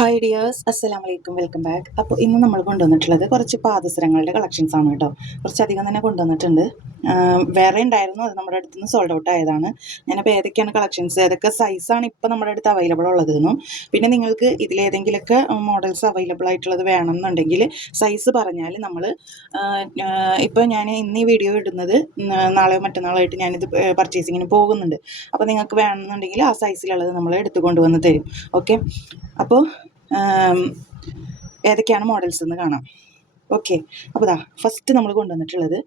Hi dears, അസ്സലാമു അലൈക്കും, welcome back. അപ്പോൾ ഇന്ന് നമ്മൾ കൊണ്ടുവന്നിട്ടുള്ളത് കുറച്ച് പാദസരങ്ങളുടെ കളക്ഷൻസ് ആണ് കേട്ടോ. കുറച്ചധികം തന്നെ കൊണ്ടുവന്നിട്ടുണ്ട്. വേറെ ഉണ്ടായിരുന്നു, അത് നമ്മുടെ അടുത്ത് നിന്ന് സോൾഡ് ഔട്ട് ആയതാണ്. ഞാനപ്പോൾ ഏതൊക്കെയാണ് കളക്ഷൻസ്, ഏതൊക്കെ സൈസാണ് ഇപ്പോൾ നമ്മുടെ അടുത്ത് അവൈലബിൾ ഉള്ളതെന്നും പിന്നെ നിങ്ങൾക്ക് ഇതിലേതെങ്കിലുമൊക്കെ മോഡൽസ് അവൈലബിൾ ആയിട്ടുള്ളത് വേണമെന്നുണ്ടെങ്കിൽ സൈസ് പറഞ്ഞാൽ നമ്മൾ ഇപ്പോൾ ഞാൻ ഇന്ന് ഈ വീഡിയോ ഇടുന്നത് നാളെ മറ്റന്നാളായിട്ട് ഞാനിത് പർച്ചേസിങ്ങിന് പോകുന്നുണ്ട്. അപ്പോൾ നിങ്ങൾക്ക് വേണമെന്നുണ്ടെങ്കിൽ ആ സൈസിലുള്ളത് നമ്മൾ എടുത്തു കൊണ്ടുവന്ന് തരും. ഓക്കെ, അപ്പോൾ ഏതൊക്കെയാണ് മോഡൽസ് എന്ന് കാണാം. ഓക്കെ, അപ്പോൾ ദാ ഫസ്റ്റ് നമ്മൾ കൊണ്ടുവന്നിട്ടുള്ളത്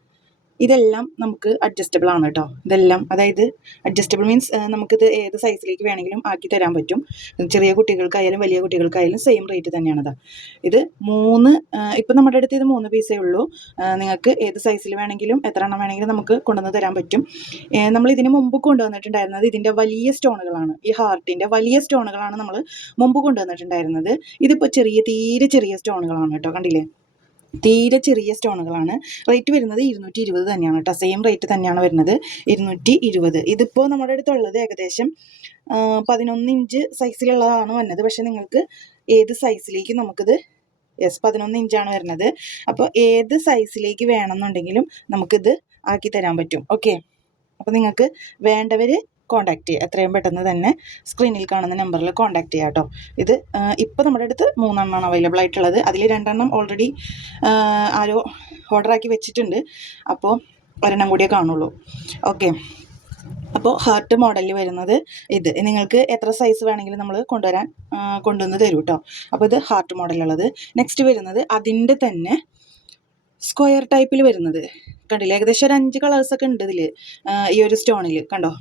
ഇതെല്ലാം നമുക്ക് അഡ്ജസ്റ്റബിൾ ആണ് കേട്ടോ. ഇതെല്ലാം അതായത് അഡ്ജസ്റ്റബിൾ മീൻസ് നമുക്കിത് ഏത് സൈസിലേക്ക് വേണമെങ്കിലും ആക്കി തരാൻ പറ്റും. ചെറിയ കുട്ടികൾക്കായാലും വലിയ കുട്ടികൾക്കായാലും സെയിം റേറ്റ് തന്നെയാണത്. ഇത് ഇപ്പം നമ്മുടെ അടുത്ത് ഇത് 3 പീസേ ഉള്ളൂ. നിങ്ങൾക്ക് ഏത് സൈസിൽ വേണമെങ്കിലും എത്ര എണ്ണം വേണമെങ്കിലും നമുക്ക് കൊണ്ടുവന്ന് തരാൻ പറ്റും. നമ്മൾ ഇതിന് മുമ്പ് കൊണ്ടുവന്നിട്ടുണ്ടായിരുന്നത് ഇതിൻ്റെ വലിയ സ്റ്റോണുകളാണ്. ഈ ഹാർട്ടിൻ്റെ വലിയ സ്റ്റോണുകളാണ് നമ്മൾ മുമ്പ് കൊണ്ടുവന്നിട്ടുണ്ടായിരുന്നത്. ഇതിപ്പോൾ തീരെ ചെറിയ സ്റ്റോണുകളാണ് കേട്ടോ. കണ്ടില്ലേ, തീരെ ചെറിയ സ്റ്റോണുകളാണ്. റേറ്റ് വരുന്നത് 220 തന്നെയാണ് കേട്ടോ. സെയിം റേറ്റ് തന്നെയാണ് വരുന്നത്, 220. ഇതിപ്പോൾ നമ്മുടെ അടുത്തുള്ളത് ഏകദേശം 11 ഇഞ്ച് സൈസിലുള്ളതാണ് വന്നത്. പക്ഷെ നിങ്ങൾക്ക് ഏത് സൈസിലേക്ക് നമുക്കിത് 11 ഇഞ്ചാണ് വരുന്നത്. അപ്പോൾ ഏത് സൈസിലേക്ക് വേണമെന്നുണ്ടെങ്കിലും നമുക്കിത് ആക്കി തരാൻ പറ്റും. ഓക്കെ, അപ്പോൾ നിങ്ങൾക്ക് വേണ്ടവർ കോൺടാക്ട് ചെയ്യുക. എത്രയും പെട്ടെന്ന് തന്നെ സ്ക്രീനിൽ കാണുന്ന നമ്പറിൽ കോൺടാക്ട് ചെയ്യുക കേട്ടോ. ഇത് ഇപ്പോൾ നമ്മുടെ അടുത്ത് 3 എണ്ണമാണ് അവൈലബിൾ ആയിട്ടുള്ളത്. അതിൽ 2 എണ്ണം ഓൾറെഡി ആരോ ഓർഡറാക്കി വെച്ചിട്ടുണ്ട്. അപ്പോൾ ഒരെണ്ണം കൂടിയേ കാണുള്ളൂ. ഓക്കെ, അപ്പോൾ ഹാർട്ട് മോഡലിൽ വരുന്നത് ഇത്. നിങ്ങൾക്ക് എത്ര സൈസ് വേണമെങ്കിലും നമ്മൾ കൊണ്ടുവന്ന് തരും കേട്ടോ. അപ്പോൾ ഇത് ഹാർട്ട് മോഡലുള്ളത്. നെക്സ്റ്റ് വരുന്നത് അതിൻ്റെ തന്നെ സ്ക്വയർ ടൈപ്പിൽ വരുന്നത്. കണ്ടില്ലേ, ഏകദേശം ഒരു 5 കളേഴ്സൊക്കെ ഉണ്ട് ഇതിൽ, ഈ ഒരു സ്റ്റോണിൽ കണ്ടോ.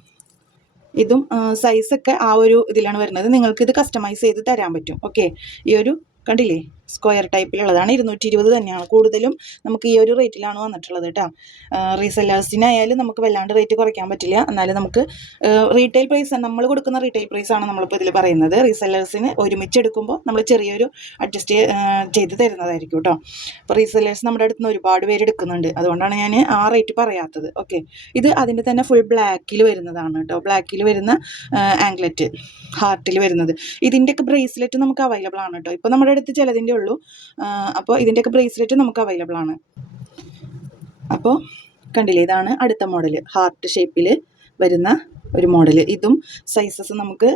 ഇതും സൈസൊക്കെ ആ ഒരു ഇതിലാണ് വരുന്നത്. നിങ്ങൾക്കിത് കസ്റ്റമൈസ് ചെയ്ത് തരാൻ പറ്റും. ഓക്കെ, ഈ ഒരു കണ്ടില്ലേ സ്ക്വയർ ടൈപ്പിലുള്ളതാണ്. 220 തന്നെയാണ്. കൂടുതലും നമുക്ക് ഈ ഒരു റേറ്റിലാണ് വന്നിട്ടുള്ളത് കേട്ടോ. റീസെല്ലേഴ്സിനായാലും നമുക്ക് വല്ലാണ്ട് റേറ്റ് കുറയ്ക്കാൻ പറ്റില്ല. എന്നാലും നമുക്ക് റീറ്റെയിൽ പ്രൈസ്, നമ്മൾ കൊടുക്കുന്ന റീറ്റെയിൽ പ്രൈസാണ് നമ്മളിപ്പോൾ ഇതിൽ പറയുന്നത്. റീസെല്ലേഴ്സിന് ഒരുമിച്ച് എടുക്കുമ്പോൾ നമ്മൾ ചെറിയൊരു അഡ്ജസ്റ്റ് ചെയ്ത് തരുന്നതായിരിക്കും കേട്ടോ. അപ്പോൾ റീസെല്ലേഴ്സ് നമ്മുടെ അടുത്ത് നിന്ന് ഒരുപാട് പേര് എടുക്കുന്നുണ്ട്, അതുകൊണ്ടാണ് ഞാൻ ആ റേറ്റ് പറയാത്തത്. ഓക്കെ, ഇത് അതിൻ്റെ തന്നെ ഫുൾ ബ്ലാക്കിൽ വരുന്നതാണ് കേട്ടോ. ബ്ലാക്കിൽ വരുന്ന ആംഗ്ലറ്റ് ഹാർട്ടിൽ വരുന്നത്. ഇതിൻ്റെയൊക്കെ ബ്രേസ്ലെറ്റ് നമുക്ക് അവൈലബിൾ ആണ് കേട്ടോ. ഇപ്പോൾ നമ്മുടെ അടുത്ത് ചിലതിൻ്റെ ഉള്ളൂ. അപ്പോൾ ഇതിൻ്റെയൊക്കെ ബ്രേസ്ലെറ്റ് നമുക്ക് അവൈലബിൾ ആണ്. അപ്പോൾ കണ്ടില്ലേ, ഇതാണ് അടുത്ത മോഡൽ. ഹാർട്ട് ഷേപ്പിൽ വരുന്ന ഒരു മോഡൽ. ഇതും സൈസസ് നമുക്ക്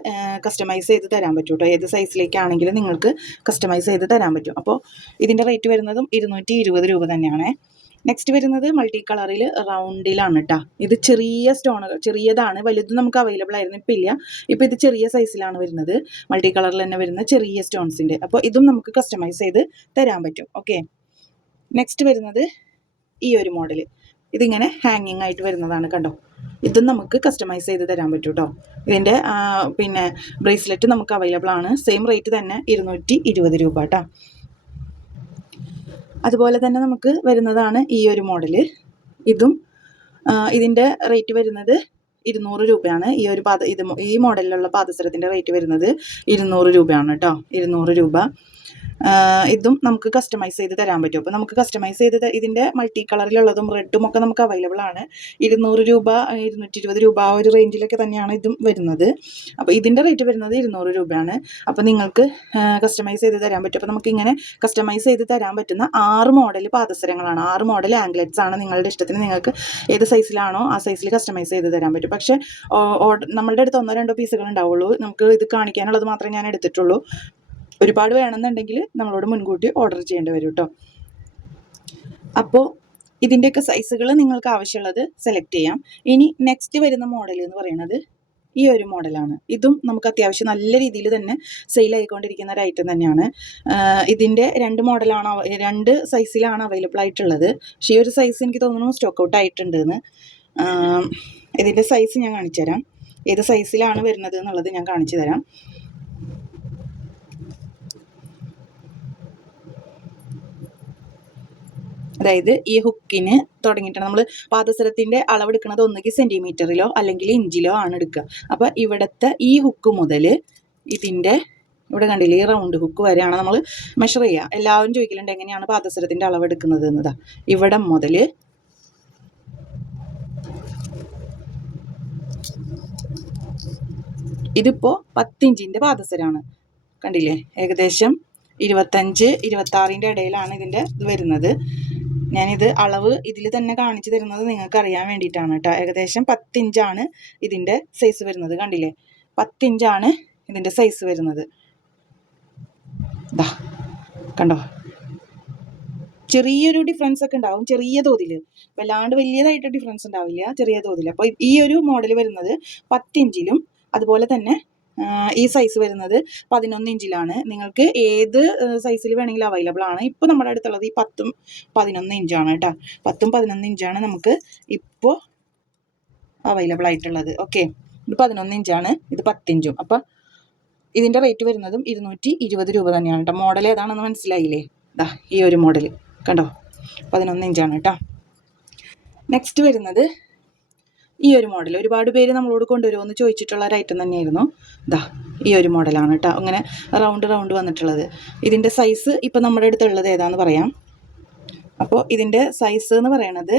കസ്റ്റമൈസ് ചെയ്ത് തരാൻ പറ്റും കേട്ടോ. ഏത് സൈസിലേക്കാണെങ്കിലും നിങ്ങൾക്ക് കസ്റ്റമൈസ് ചെയ്ത് തരാൻ പറ്റും. അപ്പോൾ ഇതിൻ്റെ റേറ്റ് വരുന്നതും 220 രൂപ തന്നെയാണ്. നെക്സ്റ്റ് വരുന്നത് മൾട്ടി കളറിൽ റൗണ്ടിലാണ് കേട്ടോ. ഇത് ചെറിയ സ്റ്റോണുകൾ, ചെറിയതാണ്. വലുത് നമുക്ക് അവൈലബിൾ ആയിരുന്നു, ഇപ്പം ഇല്ല. ഇപ്പോൾ ഇത് ചെറിയ സൈസിലാണ് വരുന്നത്, മൾട്ടി കളറിൽ തന്നെ വരുന്ന ചെറിയ സ്റ്റോൺസിൻ്റെ. അപ്പോൾ ഇതും നമുക്ക് കസ്റ്റമൈസ് ചെയ്ത് തരാൻ പറ്റും. ഓക്കെ, നെക്സ്റ്റ് വരുന്നത് ഈ ഒരു മോഡൽ. ഇതിങ്ങനെ ഹാങ്ങിങ് ആയിട്ട് വരുന്നതാണ് കണ്ടോ. ഇതും നമുക്ക് കസ്റ്റമൈസ് ചെയ്ത് തരാൻ പറ്റും കേട്ടോ. ഇതിൻ്റെ ബ്രേസ്ലെറ്റ് നമുക്ക് അവൈലബിൾ ആണ്. സെയിം റേറ്റ് തന്നെ 220 രൂപ കേട്ടോ. അതുപോലെ തന്നെ നമുക്ക് വരുന്നതാണ് ഈ ഒരു മോഡൽ. ഇതിൻ്റെ റേറ്റ് വരുന്നത് 200 രൂപയാണ്. ഈ മോഡലിലുള്ള പാദസരത്തിൻ്റെ റേറ്റ് വരുന്നത് 200 രൂപയാണ് കേട്ടോ. 200 രൂപ. ഇതും നമുക്ക് കസ്റ്റമൈസ് ചെയ്ത് തരാൻ പറ്റും. അപ്പോൾ നമുക്ക് കസ്റ്റമൈസ് ചെയ്ത് ഇതിൻ്റെ മൾട്ടി കളറിലുള്ളതും റെഡും ഒക്കെ നമുക്ക് അവൈലബിൾ ആണ്. 200 രൂപ, 220 രൂപ ആ ഒരു റേഞ്ചിലൊക്കെ തന്നെയാണ് ഇതും വരുന്നത്. അപ്പോൾ ഇതിൻ്റെ റേറ്റ് വരുന്നത് 200 രൂപയാണ്. അപ്പോൾ നിങ്ങൾക്ക് കസ്റ്റമൈസ് ചെയ്ത് തരാൻ പറ്റും. അപ്പോൾ നമുക്കിങ്ങനെ കസ്റ്റമൈസ് ചെയ്ത് തരാൻ പറ്റുന്ന 6 മോഡൽ പാദസരങ്ങളാണ്, 6 മോഡൽ ആംഗ്ലറ്റ്സ് ആണ്. നിങ്ങളുടെ ഇഷ്ടത്തിന് നിങ്ങൾക്ക് ഏത് സൈസിലാണോ ആ സൈസിൽ കസ്റ്റമൈസ് ചെയ്ത് തരാൻ പറ്റും. പക്ഷേ നമ്മളുടെ അടുത്ത് 1-2 പീസുകൾ ഉണ്ടാവുള്ളൂ. നമുക്ക് ഇത് കാണിക്കാനുള്ളത് മാത്രമേ ഞാൻ എടുത്തിട്ടുള്ളൂ. ഒരുപാട് വേണമെന്നുണ്ടെങ്കിൽ നമ്മളോട് മുൻകൂട്ടി ഓർഡർ ചെയ്യേണ്ടി വരും കേട്ടോ. അപ്പോൾ ഇതിൻ്റെയൊക്കെ സൈസുകൾ നിങ്ങൾക്ക് ആവശ്യമുള്ളത് സെലക്ട് ചെയ്യാം. ഇനി നെക്സ്റ്റ് വരുന്ന മോഡൽ എന്ന് പറയുന്നത് ഈ ഒരു മോഡലാണ്. ഇതും നമുക്ക് അത്യാവശ്യം നല്ല രീതിയിൽ തന്നെ സെയിൽ ആയിക്കൊണ്ടിരിക്കുന്ന ഒരു ഐറ്റം തന്നെയാണ്. ഇതിൻ്റെ 2 സൈസിലാണ് അവൈലബിൾ ആയിട്ടുള്ളത്. പക്ഷേ ഈ ഒരു സൈസ് എനിക്ക് തോന്നുന്നു സ്റ്റോക്ക് ഔട്ട് ആയിട്ടുണ്ടെന്ന്. ഇതിൻ്റെ സൈസ് ഞാൻ കാണിച്ചു തരാം. ഏത് സൈസിലാണ് വരുന്നത് എന്നുള്ളത് ഞാൻ കാണിച്ചു തരാം. അതായത് ഈ ഹുക്കിന് തുടങ്ങിയിട്ടാണ് നമ്മൾ പാദസരത്തിൻ്റെ അളവെടുക്കുന്നത്. ഒന്നുകിൽ സെൻറ്റിമീറ്ററിലോ അല്ലെങ്കിൽ ഇഞ്ചിലോ ആണ് എടുക്കുക. അപ്പോൾ ഇവിടുത്തെ ഈ ഹുക്ക് മുതൽ ഇതിൻ്റെ ഇവിടെ കണ്ടില്ലേ, ഈ റൗണ്ട് ഹുക്ക് വരെയാണ് നമ്മൾ മെഷർ ചെയ്യുക. എല്ലാവരും ചോദിക്കലുണ്ട് എങ്ങനെയാണ് പാദസരത്തിൻ്റെ അളവെടുക്കുന്നത് എന്നതാ. ഇവിടെ മുതൽ ഇതിപ്പോൾ 10 ഇഞ്ചിൻ്റെ പാദസരമാണ്. കണ്ടില്ലേ, ഏകദേശം 25-26 ഇടയിലാണ് ഇതിൻ്റെ ഇത് വരുന്നത്. ഞാനിത് അളവ് ഇതിൽ തന്നെ കാണിച്ചു തരുന്നത് നിങ്ങൾക്ക് അറിയാൻ വേണ്ടിയിട്ടാണ് കേട്ടോ. ഏകദേശം 10 ഇഞ്ചാണ് ഇതിൻ്റെ സൈസ് വരുന്നത്. കണ്ടില്ലേ, 10 ഇഞ്ചാണ് ഇതിൻ്റെ സൈസ് വരുന്നത്. ഇതാ കണ്ടോ, ചെറിയൊരു ഡിഫറൻസ് ഒക്കെ ഉണ്ടാവും, ചെറിയ തോതിൽ, വല്ലാണ്ട് വലിയതായിട്ട് ഡിഫറൻസ് ഉണ്ടാവില്ല, ചെറിയ തോതിൽ. അപ്പോൾ ഈ ഒരു മോഡൽ വരുന്നത് 10 ഇഞ്ചിലും അതുപോലെ തന്നെ ഈ സൈസ് വരുന്നത് 11 ഇഞ്ചിലാണ്. നിങ്ങൾക്ക് ഏത് സൈസിൽ വേണമെങ്കിലും അവൈലബിൾ ആണ്. ഇപ്പോൾ നമ്മുടെ അടുത്തുള്ളത് ഈ 10-11 ഇഞ്ചാണ് കേട്ടോ. 10-11 ഇഞ്ചാണ് നമുക്ക് ഇപ്പോൾ അവൈലബിൾ ആയിട്ടുള്ളത്. ഓക്കെ, ഇത് 11 ഇഞ്ചാണ്, ഇത് 10 ഇഞ്ചും. അപ്പം ഇതിൻ്റെ റേറ്റ് വരുന്നതും 220 രൂപ തന്നെയാണ് കേട്ടോ. മോഡൽ ഏതാണെന്ന് മനസ്സിലായില്ലേ? ഇതാ ഈ ഒരു മോഡൽ കണ്ടോ, 11 ഇഞ്ചാണ് കേട്ടോ. നെക്സ്റ്റ് വരുന്നത് ഈ ഒരു മോഡൽ. ഒരുപാട് പേര് നമ്മളോട് കൊണ്ടുവരുമെന്ന് ചോദിച്ചിട്ടുള്ള ഒരു ഐറ്റം തന്നെയായിരുന്നു. ഇതാ ഈ ഒരു മോഡലാണ് കേട്ടോ, അങ്ങനെ റൗണ്ട് വന്നിട്ടുള്ളത്. ഇതിൻ്റെ സൈസ് ഇപ്പം നമ്മുടെ അടുത്തുള്ളത് ഏതാണെന്ന് പറയാം. അപ്പോൾ ഇതിൻ്റെ സൈസ് എന്ന് പറയണത്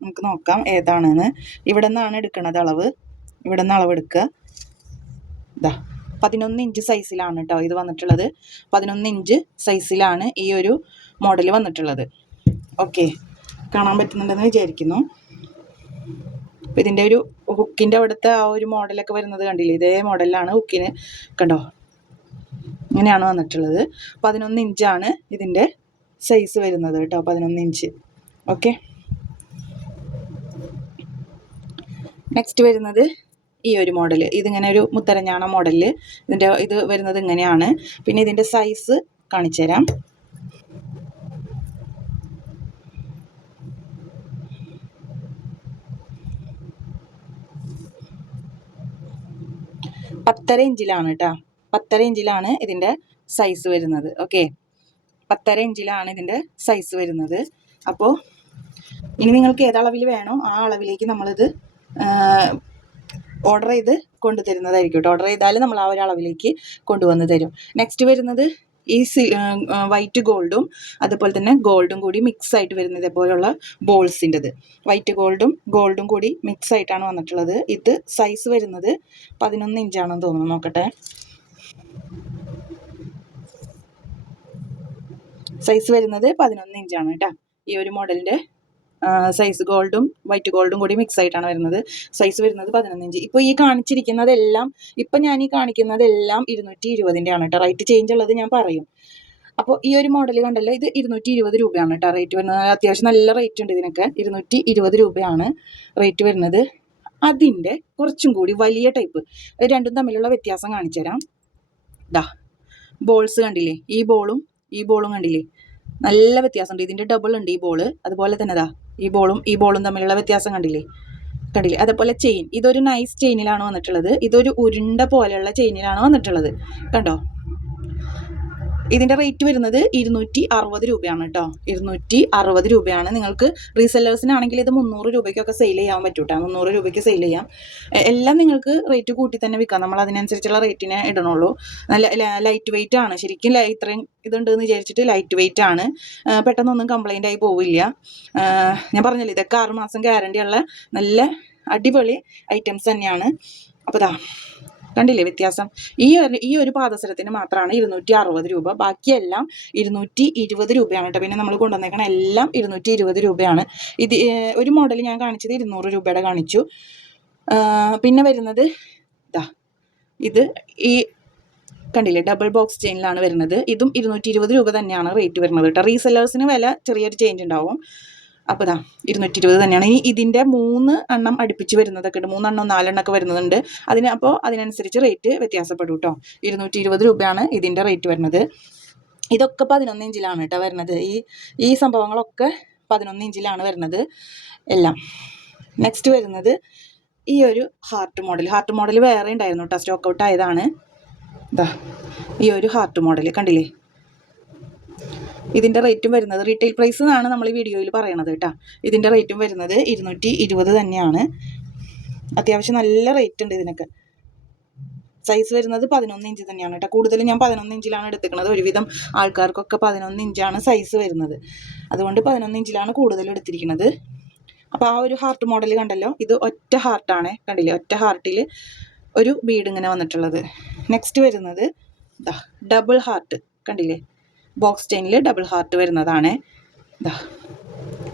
നമുക്ക് നോക്കാം ഏതാണെന്ന്. ഇവിടെ നിന്നാണ് എടുക്കുന്നത് അളവ്, ഇവിടെ നിന്ന് അളവെടുക്കുക. ഇതാ 11 ഇഞ്ച് സൈസിലാണ് കേട്ടോ ഇത് വന്നിട്ടുള്ളത്. 11 ഇഞ്ച് സൈസിലാണ് ഈ ഒരു മോഡൽ വന്നിട്ടുള്ളത്. ഓക്കെ, കാണാൻ പറ്റുന്നുണ്ടെന്ന് വിചാരിക്കുന്നു. അപ്പോൾ ഇതിൻ്റെ ഒരു ഹുക്കിൻ്റെ അവിടുത്തെ ആ ഒരു മോഡലൊക്കെ വരുന്നത് കണ്ടില്ലേ, ഇതേ മോഡലിലാണ് ഹുക്കിന്, കണ്ടോ, ഇങ്ങനെയാണ് വന്നിട്ടുള്ളത്. 11 ഇഞ്ചാണ് ഇതിൻ്റെ സൈസ് വരുന്നത് കേട്ടോ, 11 ഇഞ്ച്. ഓക്കെ, നെക്സ്റ്റ് വരുന്നത് ഈ ഒരു മോഡൽ. ഇതിങ്ങനെ ഒരു മുത്തരഞ്ഞാണ മോഡലിൽ ഇത് വരുന്നത് ഇങ്ങനെയാണ്. പിന്നെ ഇതിൻ്റെ സൈസ് കാണിച്ചു തരാം. പത്തര ഇഞ്ചിലാണ് കേട്ടോ, 10.5 ഇഞ്ചിലാണ് ഇതിൻ്റെ സൈസ് വരുന്നത്. ഓക്കെ, 10.5 ഇഞ്ചിലാണ് ഇതിൻ്റെ സൈസ് വരുന്നത്. അപ്പോൾ ഇനി നിങ്ങൾക്ക് ഏതളവിൽ വേണോ ആ അളവിലേക്ക് നമ്മളിത് ഓർഡർ ചെയ്ത് കൊണ്ടുതരുന്നതായിരിക്കും കേട്ടോ. ഓർഡർ ചെയ്താൽ നമ്മൾ ആ ഒരു അളവിലേക്ക് കൊണ്ടുവന്ന് തരും. നെക്സ്റ്റ് വരുന്നത് ഈ വൈറ്റ് ഗോൾഡും അതുപോലെ തന്നെ ഗോൾഡും കൂടി മിക്സ് ആയിട്ട് വരുന്നത് ഇതേപോലുള്ള ബോൾസിൻ്റെത്. വൈറ്റ് ഗോൾഡും കൂടി മിക്സ് ആയിട്ടാണ് വന്നിട്ടുള്ളത്. ഇത് സൈസ് വരുന്നത് 11 ഇഞ്ചാണെന്ന് തോന്നുന്നു, നോക്കട്ടെ. സൈസ് വരുന്നത് 11 ഇഞ്ചാണ് കേട്ടോ. ഈ ഒരു മോഡലിൻ്റെ സൈസ് വൈറ്റ് ഗോൾഡും കൂടി മിക്സ് ആയിട്ടാണ് വരുന്നത്. സൈസ് വരുന്നത് 11 ഇഞ്ച്. ഇപ്പോൾ ഈ കാണിച്ചിരിക്കുന്നതെല്ലാം, ഇപ്പം ഞാൻ ഈ കാണിക്കുന്നതെല്ലാം 220 ആണ് കേട്ടോ. റേറ്റ് ചേഞ്ച് ഉള്ളത് ഞാൻ പറയും. അപ്പോൾ ഈ ഒരു മോഡൽ കണ്ടല്ലോ, ഇത് 220 രൂപയാണ് കേട്ടോ റേറ്റ് വരുന്നത്. അത്യാവശ്യം നല്ല റേറ്റ് ഉണ്ട് ഇതിനൊക്കെ. 220 രൂപയാണ് റേറ്റ് വരുന്നത്. അതിൻ്റെ കുറച്ചും കൂടി വലിയ ടൈപ്പ്, രണ്ടും തമ്മിലുള്ള വ്യത്യാസം കാണിച്ചു തരാം. ഇതാ ബോൾസ് കണ്ടില്ലേ, ഈ ബോളും കണ്ടില്ലേ, നല്ല വ്യത്യാസമുണ്ട്. ഇതിൻ്റെ ഡബിൾ ഉണ്ട് ഈ ബോള്. അതുപോലെ തന്നെ ഇതാ ഈ ബോളും തമ്മിലുള്ള വ്യത്യാസം കണ്ടില്ലേ. അതേപോലെ ചെയിൻ, ഇതൊരു നൈസ് ചെയിനിലാണ് വന്നിട്ടുള്ളത്. ഇതൊരു ഉരുണ്ട പോലെയുള്ള ചെയിനിലാണ് വന്നിട്ടുള്ളത്. കണ്ടോ, ഇതിൻ്റെ റേറ്റ് വരുന്നത് 260 രൂപയാണ് കേട്ടോ. 260 രൂപയാണ്. നിങ്ങൾക്ക് റീസെല്ലേഴ്സിനാണെങ്കിൽ ഇത് 300 രൂപയ്ക്കൊക്കെ സെയിൽ ചെയ്യാൻ പറ്റും കേട്ടോ. 300 രൂപയ്ക്ക് സെയിൽ ചെയ്യാം. എല്ലാം നിങ്ങൾക്ക് റേറ്റ് കൂട്ടി തന്നെ വിൽക്കാം. നമ്മൾ അതിനനുസരിച്ചുള്ള റേറ്റിനെ ഇടണുള്ളൂ. നല്ല ലൈറ്റ് വെയിറ്റ് ആണ്. ശരിക്കും ഇത്രയും ഇതുണ്ടെന്ന് വിചാരിച്ചിട്ട് ലൈറ്റ് വെയിറ്റ് ആണ്. പെട്ടെന്നൊന്നും കംപ്ലൈൻ്റ് ആയി പോവില്ല. ഞാൻ പറഞ്ഞില്ലേ, ഇതൊക്കെ 6 മാസം ഗ്യാരണ്ടി ഉള്ള നല്ല അടിപൊളി ഐറ്റംസ് തന്നെയാണ്. അപ്പോൾ ഇതാ കണ്ടില്ലേ വ്യത്യാസം. ഈ ഒരു പാദസരത്തിന് മാത്രമാണ് 260 രൂപ. ബാക്കിയെല്ലാം 220 രൂപയാണ് കേട്ടോ. പിന്നെ നമ്മൾ കൊണ്ടുവന്നേക്കണ എല്ലാം 220 രൂപയാണ്. ഇത് ഒരു മോഡൽ ഞാൻ കാണിച്ചത് 200 രൂപയുടെ കാണിച്ചു. പിന്നെ വരുന്നത് ഇതാ, ഇത് ഈ കണ്ടില്ലേ ഡബിൾ ബോക്സ് ചെയിനിലാണ് വരുന്നത്. ഇതും 220 രൂപ തന്നെയാണ് റേറ്റ് വരുന്നത് കേട്ടോ. റീസെല്ലേഴ്സിന് വില ചെറിയൊരു ചേഞ്ച് ഉണ്ടാവും. അപ്പോൾ ഇതാ 220 തന്നെയാണ്. ഇതിൻ്റെ 3 എണ്ണം അടുപ്പിച്ച് വരുന്നതൊക്കെ ഉണ്ട്. 3 എണ്ണം 4 എണ്ണമൊക്കെ വരുന്നുണ്ട്. അപ്പോൾ അതിനനുസരിച്ച് റേറ്റ് വ്യത്യാസപ്പെടും കേട്ടോ. 220 രൂപയാണ് ഇതിൻ്റെ റേറ്റ് വരുന്നത്. ഇതൊക്കെ 11 ഇഞ്ചിലാണ് കേട്ടോ വരുന്നത്. ഈ സംഭവങ്ങളൊക്കെ 11 ഇഞ്ചിലാണ് വരുന്നത് എല്ലാം. നെക്സ്റ്റ് വരുന്നത് ഈ ഒരു ഹാർട്ട് മോഡൽ വേറെ ഉണ്ടായിരുന്നു കേട്ടോ, സ്റ്റോക്ക് ഔട്ട് ആയതാണ്. ഇതാ ഈ ഒരു ഹാർട്ട് മോഡൽ കണ്ടില്ലേ. ഇതിൻ്റെ റേറ്റും വരുന്നത് റീറ്റെയിൽ പ്രൈസ് എന്നാണ് നമ്മൾ ഈ വീഡിയോയിൽ പറയണത് കേട്ടോ. ഇതിൻ്റെ റേറ്റും വരുന്നത് 220 തന്നെയാണ്. അത്യാവശ്യം നല്ല റേറ്റ് ഉണ്ട് ഇതിനൊക്കെ. സൈസ് വരുന്നത് 11 ഇഞ്ച് തന്നെയാണ് കേട്ടോ. കൂടുതലും ഞാൻ 11 ഇഞ്ചിലാണ് എടുത്തിരിക്കുന്നത്. ഒരുവിധം ആൾക്കാർക്കൊക്കെ 11 ഇഞ്ചാണ് സൈസ് വരുന്നത്. അതുകൊണ്ട് 11 ഇഞ്ചിലാണ് കൂടുതൽ എടുത്തിരിക്കുന്നത്. അപ്പോൾ ആ ഒരു ഹാർട്ട് മോഡൽ കണ്ടല്ലോ, ഇത് ഒറ്റ ഹാർട്ടാണ് കണ്ടില്ലേ. ഒറ്റ ഹാർട്ടിൽ ഒരു ബീഡ് ഇങ്ങനെ വന്നിട്ടുള്ളത്. നെക്സ്റ്റ് വരുന്നത് ഇതാ ഡബിൾ ഹാർട്ട് കണ്ടില്ലേ, ബോക്സ് ചെയിനിൽ ഡബിൾ ഹാർട്ട് വരുന്നതാണ്. ഇതാ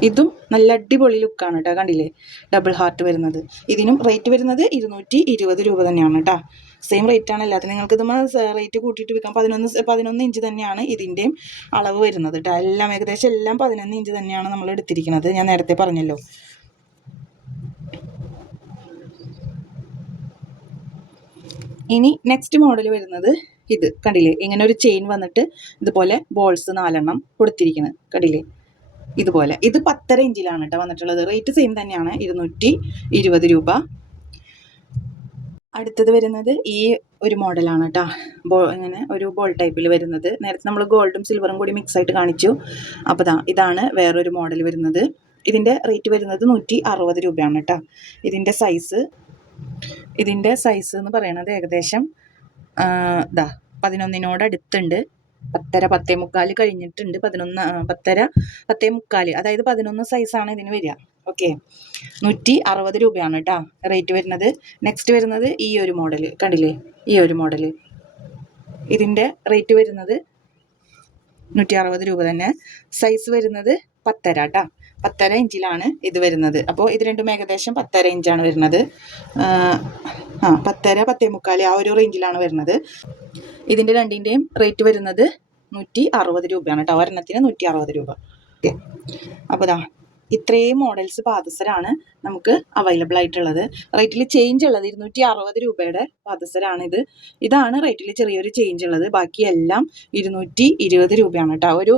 ഇതും നല്ല അടിപൊളി ലുക്കാണ് കേട്ടോ, കണ്ടില്ലേ ഡബിൾ ഹാർട്ട് വരുന്നത്. ഇതിനും റേറ്റ് വരുന്നത് 220 രൂപ തന്നെയാണ് കേട്ടോ. സെയിം റേറ്റ് ആണ് എല്ലാത്തിനും. നിങ്ങൾക്ക് ഇതുമ്പോൾ റേറ്റ് കൂട്ടിയിട്ട് വിൽക്കാം. 11 ഇഞ്ച് തന്നെയാണ് ഇതിൻ്റെയും അളവ് വരുന്നത് കേട്ടോ. എല്ലാം ഏകദേശം എല്ലാം 11 ഇഞ്ച് തന്നെയാണ് നമ്മൾ എടുത്തിരിക്കുന്നത്, ഞാൻ നേരത്തെ പറഞ്ഞല്ലോ. ഇനി നെക്സ്റ്റ് മോഡൽ വരുന്നത് ഇത് കണ്ടില്ലേ, ഇങ്ങനെ ഒരു ചെയിൻ വന്നിട്ട് ഇതുപോലെ ബോൾസ് 4 കൊടുത്തിരിക്കുന്നത് കണ്ടില്ലേ, ഇതുപോലെ. ഇത് 10.5 ഇഞ്ചിലാണ് കേട്ടോ വന്നിട്ടുള്ളത്. റേറ്റ് സെയിം തന്നെയാണ്, 220 രൂപ. അടുത്തത് വരുന്നത് ഈ ഒരു മോഡലാണ് കേട്ടോ, ഇങ്ങനെ ഒരു ബോൾ ടൈപ്പിൽ വരുന്നത്. നേരത്തെ നമ്മൾ ഗോൾഡും സിൽവറും കൂടി മിക്സ് ആയിട്ട് കാണിച്ചു. അപ്പോൾ ഇതാണ് വേറൊരു മോഡൽ വരുന്നത്. ഇതിൻ്റെ റേറ്റ് വരുന്നത് 160 രൂപയാണ് കേട്ടോ. ഇതിൻ്റെ സൈസ് എന്ന് പറയുന്നത് ഏകദേശം 11 അടുത്തുണ്ട്. 10:30 10:45 കഴിഞ്ഞിട്ടുണ്ട്. 10:30 10:45, അതായത് 11 സൈസാണ് ഇതിന് വരിക. ഓക്കെ, 160 രൂപയാണ് കേട്ടോ റേറ്റ് വരുന്നത്. നെക്സ്റ്റ് വരുന്നത് ഈ ഒരു മോഡൽ കണ്ടില്ലേ, ഈ ഒരു മോഡൽ. ഇതിൻ്റെ റേറ്റ് വരുന്നത് 160 രൂപ തന്നെ. സൈസ് വരുന്നത് 10:30 കേട്ടോ, 10:30 ഇഞ്ചിലാണ് ഇത് വരുന്നത്. അപ്പോൾ ഇത് രണ്ടും ഏകദേശം 10:30 ഇഞ്ചാണ് വരുന്നത്. 10:30 10:45 ആ ഒരു റേഞ്ചിലാണ് വരുന്നത്. ഇതിൻ്റെ രണ്ടിൻ്റെയും റേറ്റ് വരുന്നത് 160 രൂപയാണ് കേട്ടോ, ഒരെണ്ണത്തിന് 160 രൂപ. ഓക്കെ, അപ്പോൾ ഇത്രയും മോഡൽസ് പാദസരാണ് നമുക്ക് അവൈലബിൾ ആയിട്ടുള്ളത്. റേറ്റിൽ ചേഞ്ച് ഉള്ളത് 260 രൂപയുടെ പാദസരാണിത്. ഇതാണ് റേറ്റിൽ ചെറിയൊരു ചേഞ്ച് ഉള്ളത്. ബാക്കിയെല്ലാം 220 രൂപയാണ് കേട്ടോ. ഒരു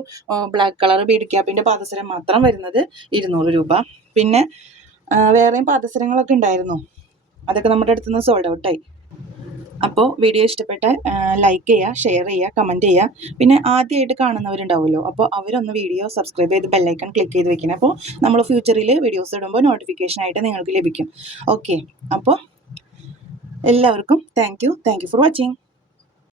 ബ്ലാക്ക് കളർ ബീഡ് ക്യാപ്പിൻ്റെ പാദസരം മാത്രം വരുന്നത് 200 രൂപ. പിന്നെ വേറെയും പാദസരങ്ങളൊക്കെ ഉണ്ടായിരുന്നു, അതൊക്കെ നമ്മുടെ അടുത്തുനിന്ന് സോൾഡ് ഔട്ടായി. അപ്പോൾ വീഡിയോ ഇഷ്ടപ്പെട്ടാൽ ലൈക്ക് ചെയ്യുക, ഷെയർ ചെയ്യുക, കമൻറ്റ് ചെയ്യുക. പിന്നെ ആദ്യമായിട്ട് കാണുന്നവരുണ്ടാവുമല്ലോ, അപ്പോൾ അവരൊന്ന് വീഡിയോ സബ്സ്ക്രൈബ് ചെയ്ത് ബെല്ലൈക്കൺ ക്ലിക്ക് ചെയ്ത് വെക്കണം. അപ്പോൾ നമ്മൾ ഫ്യൂച്ചറിൽ വീഡിയോസ് ഇടുമ്പോൾ നോട്ടിഫിക്കേഷനായിട്ട് നിങ്ങൾക്ക് ലഭിക്കും. ഓക്കെ, അപ്പോൾ എല്ലാവർക്കും താങ്ക് യു ഫോർ വാച്ചിങ്.